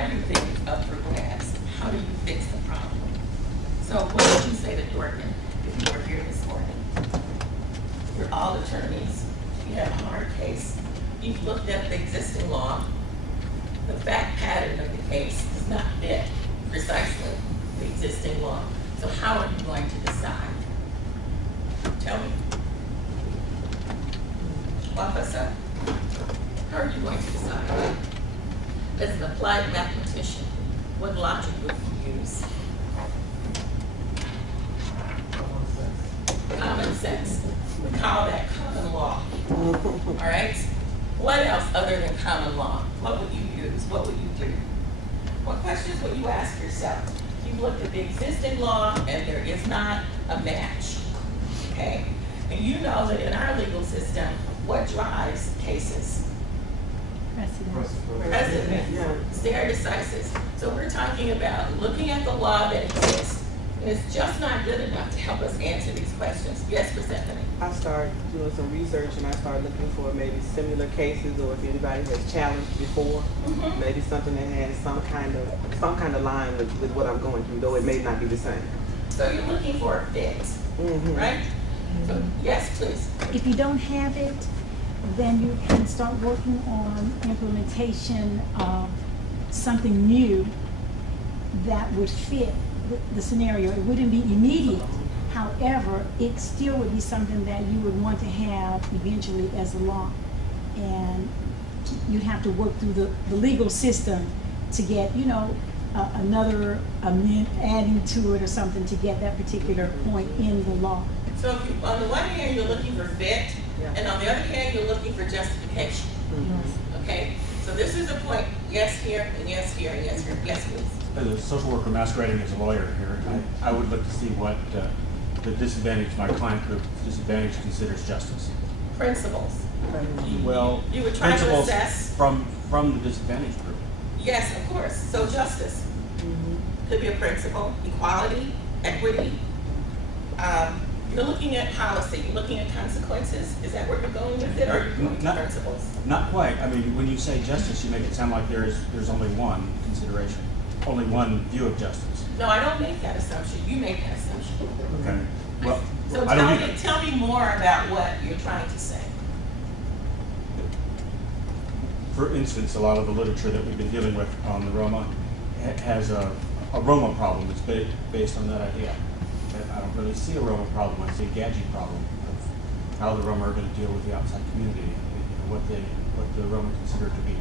everything is up for grabs. How do you fix the problem? So what would you say to Dorgan if you were here this morning? You're all attorneys. You have a hard case. You've looked at the existing law. The fact pattern of the case does not fit precisely the existing law. So how are you going to decide? Tell me. Officer, how are you going to decide? As an applied mathematician, what logic would you use? Common sense. We call that common law. All right? What else other than common law? What would you use? What would you do? What questions would you ask yourself? You've looked at the existing law and there is not a match. Okay? And you know that in our legal system, what drives cases? Precedent. Stare decisis. So we're talking about looking at the law that exists, and it's just not good enough to help us answer these questions. Yes, Persephone? I started doing some research and I started looking for maybe similar cases, or if anybody has challenged before, maybe something that has some kind of line with what I'm going through, though it may not be the same. So you're looking for a fit, right? So, yes, please. If you don't have it, then you can start working on implementation of something new that would fit the scenario. It wouldn't be immediate. However, it still would be something that you would want to have eventually as a law. And you'd have to work through the legal system to get, another amendment adding to it or something to get that particular point in the law. So if you, on the one hand, you're looking for fit, and on the other hand, you're looking for justification. Okay? So this is a point, yes here, and yes here, and yes here. Yes, please. As a social worker masquerading as a lawyer here, I would look to see what the disadvantage, my client group disadvantage considers justice. Principles. Well, you would try to principles assess from the disadvantaged group. Yes, of course. So justice could be a principle, equality, equity. You're looking at policy. You're looking at consequences. Is that where you're going with it, or are you going to principles? Not quite. I mean, when you say justice, you make it sound like there's only one consideration, only one view of justice. No, I don't make that assumption. You make that assumption. Okay. Well, so I don't either. tell me more about what you're trying to say. For instance, a lot of the literature that we've been dealing with on the Roma has a Roma problem that's based on that idea. And I don't really see a Roma problem. I see a Gadget problem of how the Roma are going to deal with the outside community, what the Roma consider to be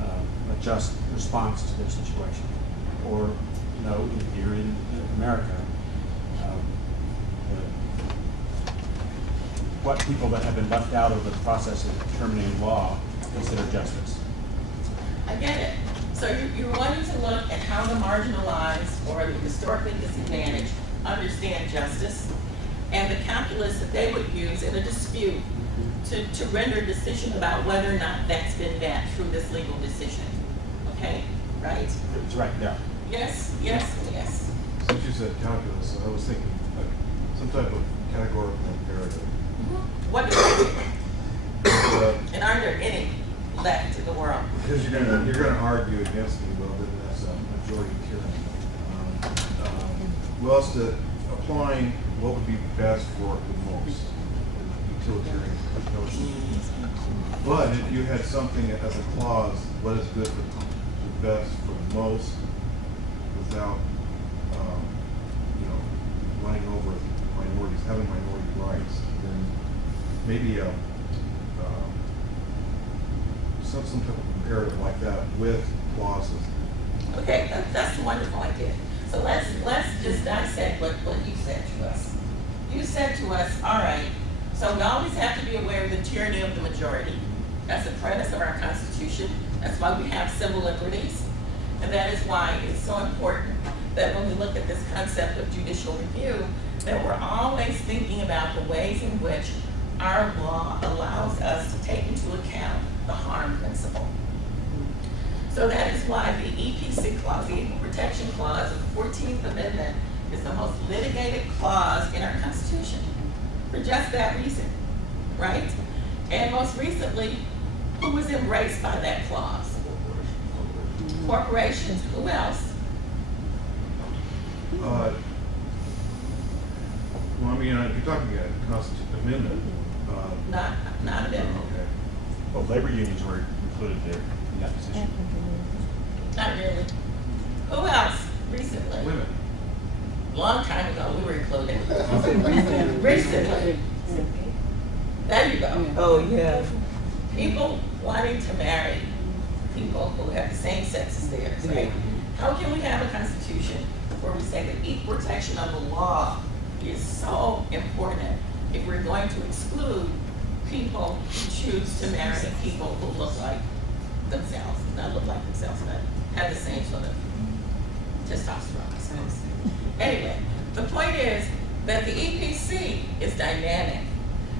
a just response to their situation. Or, if you're in America, what people that have been left out of the process of determining law consider justice. I get it. So you're wanting to look at how the marginalized or the historically disadvantaged understand justice and the calculus that they would use in a dispute to render a decision about whether or not that's been met through this legal decision. Okay? Right? It's right there. Yes, yes, yes. Since you said calculus, I was thinking like some type of categorical imperative. What do they do? And are there any left in the world? Because you're gonna argue against me, well, then that's a majority tyranny. Well, as to applying what would be best for the most utilitarian notion. But if you had something as a clause, what is good for the best for the most, without running over minorities, having minority rights, then maybe some type of imperative like that with clauses. Okay, that's a wonderful idea. So let's just dissect what you said to us. You said to us, all right, so we always have to be aware of the tyranny of the majority. That's the premise of our Constitution. That's why we have civil liberties. And that is why it's so important that when we look at this concept of judicial review, that we're always thinking about the ways in which our law allows us to take into account the harm principle. So that is why the EPC clause, the Equal Protection Clause of the 14th Amendment, is the most litigated clause in our Constitution for just that reason, right? And most recently, who was embraced by that clause? corporations, who else? Well, I mean, if you're talking a constitutional amendment, Not a bit. okay. Well, labor unions were included there in that position. Not really. Who else recently? Women. Long time ago, we were included. I said recently. Recently. There you go. Oh, yeah. People wanting to marry people who have the same sex as theirs, right? How can we have a constitution where we say that equal protection of the law is so important if we're going to exclude people who choose to marry people who look like themselves, not look like themselves, but have the same sort of testosterone, I suppose. Anyway, the point is that the EPC is dynamic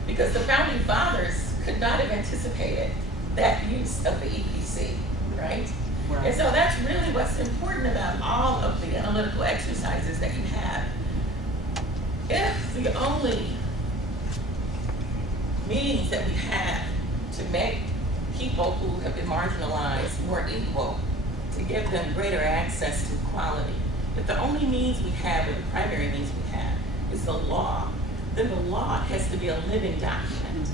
because the founding fathers could not have anticipated that use of the EPC, right? And so that's really what's important about all of the analytical exercises that you have. If the only means that we have to make people who have been marginalized more equal, to give them greater access to equality, if the only means we have, or the primary means we have, is the law, then the law has to be a living document,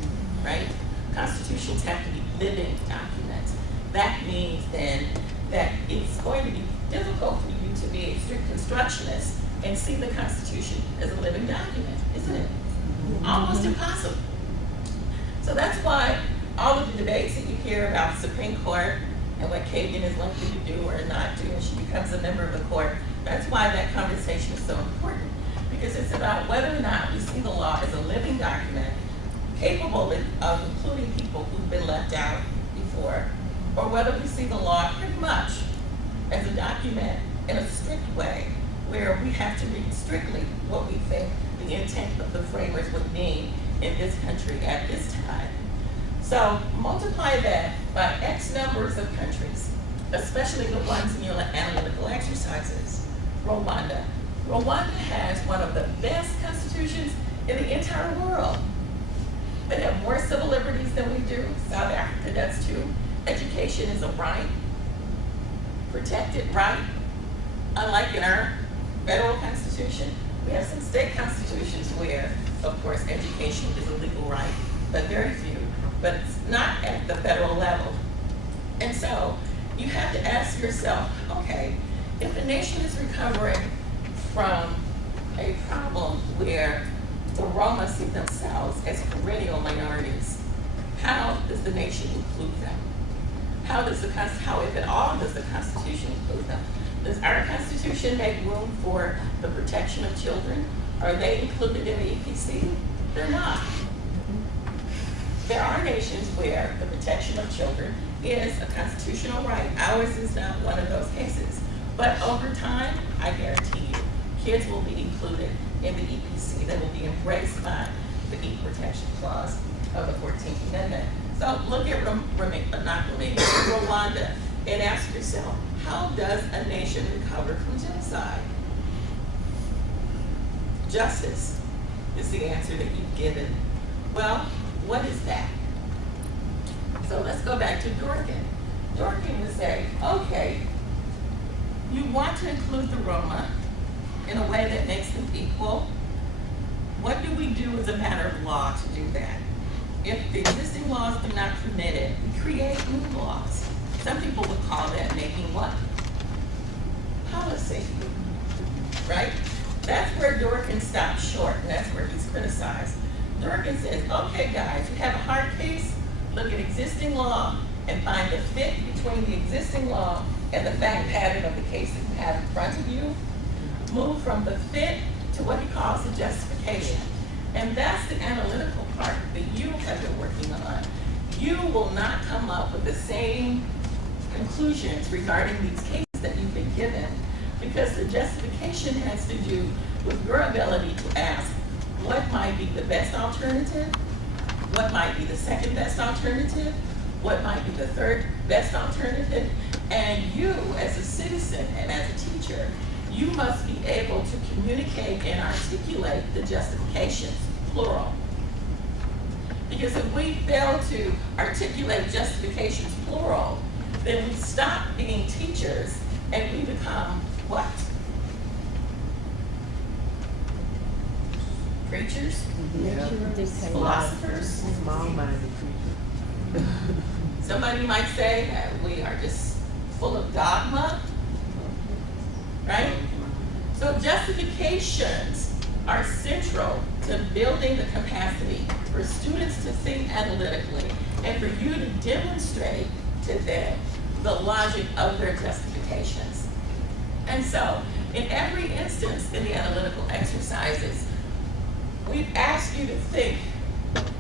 right? Constitutions have to be living documents. That means then that it's going to be difficult for you to be a strict constructionist and see the Constitution as a living document, isn't it? Almost impossible. So that's why all of the debates that you hear about the Supreme Court and what Kagan is likely to do or not do when she becomes a member of the court, that's why that conversation is so important. Because it's about whether or not we see the law as a living document capable of including people who've been left out before, or whether we see the law pretty much as a document in a strict way where we have to read strictly what we think the intent of the framers would mean in this country at this time. So multiply that by X numbers of countries, especially the ones in your analytical exercises. Rwanda. Rwanda has one of the best constitutions in the entire world. They have more civil liberties than we do. South Africa does too. Education is a right, protected right. Unlike in our federal constitution, we have some state constitutions where, of course, education is a legal right, but very few. But it's not at the federal level. And so you have to ask yourself, okay, if a nation is recovering from a problem where the Roma see themselves as perennial minorities, how does the nation include them? How, if at all, does the Constitution include them? Does our Constitution make room for the protection of children? Are they included in the EPC? They're not. There are nations where the protection of children is a constitutional right. Ours is not one of those cases. But over time, I guarantee you, kids will be included in the EPC. They will be embraced by the Equal Protection Clause of the 14th Amendment. So look at Rwanda and ask yourself, how does a nation recover from genocide? Justice is the answer that you've given. Well, what is that? So let's go back to Dworkin. Dworkin would say, okay, you want to include the Roma in a way that makes them equal. What do we do as a matter of law to do that? If the existing laws do not permit it, we create new laws. Some people would call that making what? Policy, right? That's where Dworkin stopped short, and that's where he's criticized. Dworkin says, okay guys, you have a hard case, look at existing law and find the fit between the existing law and the fact pattern of the case that you have in front of you. Move from the fit to what he calls the justification. And that's the analytical part that you have been working on. You will not come up with the same conclusions regarding these cases that you've been given, because the justification has to do with your ability to ask what might be the best alternative, what might be the second best alternative, what might be the third best alternative, and you as a citizen and as a teacher, you must be able to communicate and articulate the justifications, plural. Because if we fail to articulate justifications, plural, then we stop being teachers and we become what? Preachers, Yeah. philosophers. Small-minded creatures. Somebody might say that we are just full of dogma, right? So justifications are central to building the capacity for students to think analytically and for you to demonstrate to them the logic of their justifications. And so, in every instance in the analytical exercises, we've asked you to think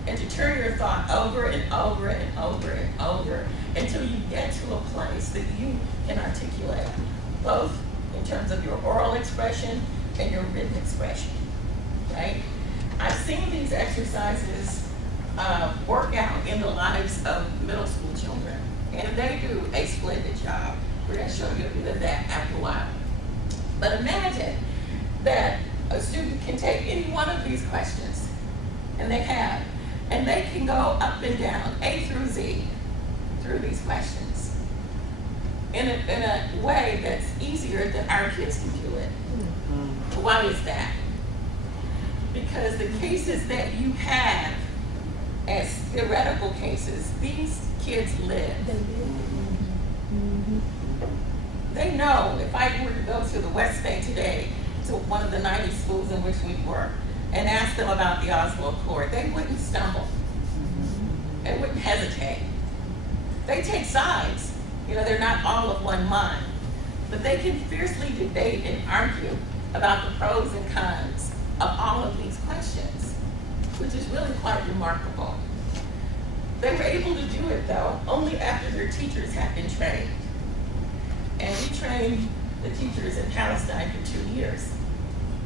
and to turn your thought over and over and over and over until you get to a place that you can articulate, both in terms of your oral expression and your written expression, right? I've seen these exercises work out in the lives of middle school children, and they do a splendid job. We're going to show you a bit of that after a while. But imagine that a student can take any one of these questions, and they have, and they can go up and down, A through Z, through these questions in a way that's easier than our kids can do it. Why is that? Because the cases that you have as theoretical cases, these kids live. They know if I were to go to the West Bay today, to one of the 90 schools in which we work, and ask them about the Oslo Accord, they wouldn't stumble. They wouldn't hesitate. They take sides. You know, they're not all of one mind. But they can fiercely debate and argue about the pros and cons of all of these questions, which is really quite remarkable. They were able to do it, though, only after their teachers had been trained. And we trained the teachers in Palestine for 2 years.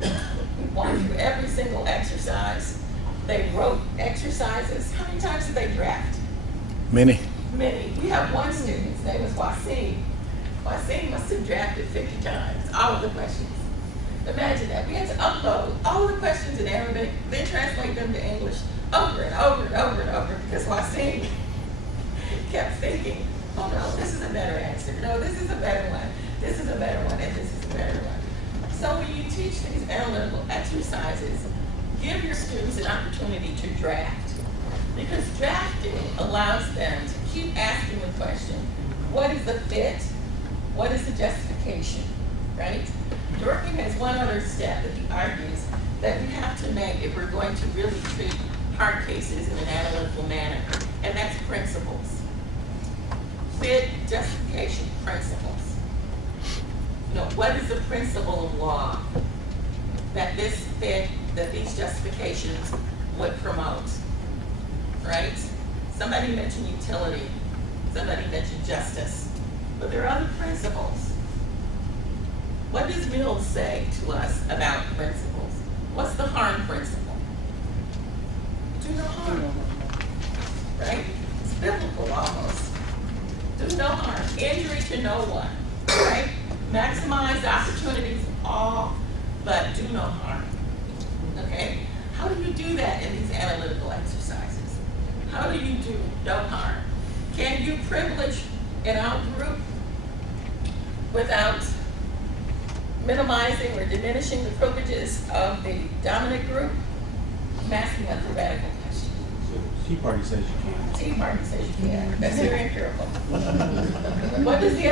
We walked through every single exercise. They wrote exercises. How many times did they draft? Many. Many. We have one student, his name was Wasim. Wasim must have drafted 50 times, all of the questions. Imagine that. We had to upload all of the questions in Arabic, then translate them to English over and over and over and over, because Wasim kept thinking, oh no, this is a better answer. No, this is a better one. This is a better one, and this is a better one. So when you teach these analytical exercises, give your students an opportunity to draft. Because drafting allows them to keep asking the question, what is the fit? What is the justification, right? Durkheim has one other step that he argues that we have to make if we're going to really treat hard cases in an analytical manner, and that's principles. Fit, justification, principles. You know, what is the principle of law that this fit, that these justifications would promote, right? Somebody mentioned utility, somebody mentioned justice, but there are other principles. What does Mills say to us about principles? What's the harm principle? Do no harm, right? It's biblical almost. Do no harm, injury to no one, right? Maximize the opportunities of all, but do no harm, okay? How do you do that in these analytical exercises? How do you do no harm? Can you privilege an out-group without minimizing or diminishing the privileges of the dominant group? I'm asking a theoretical question. Tea Party says you can. Tea Party says you can. That's very empirical. What does the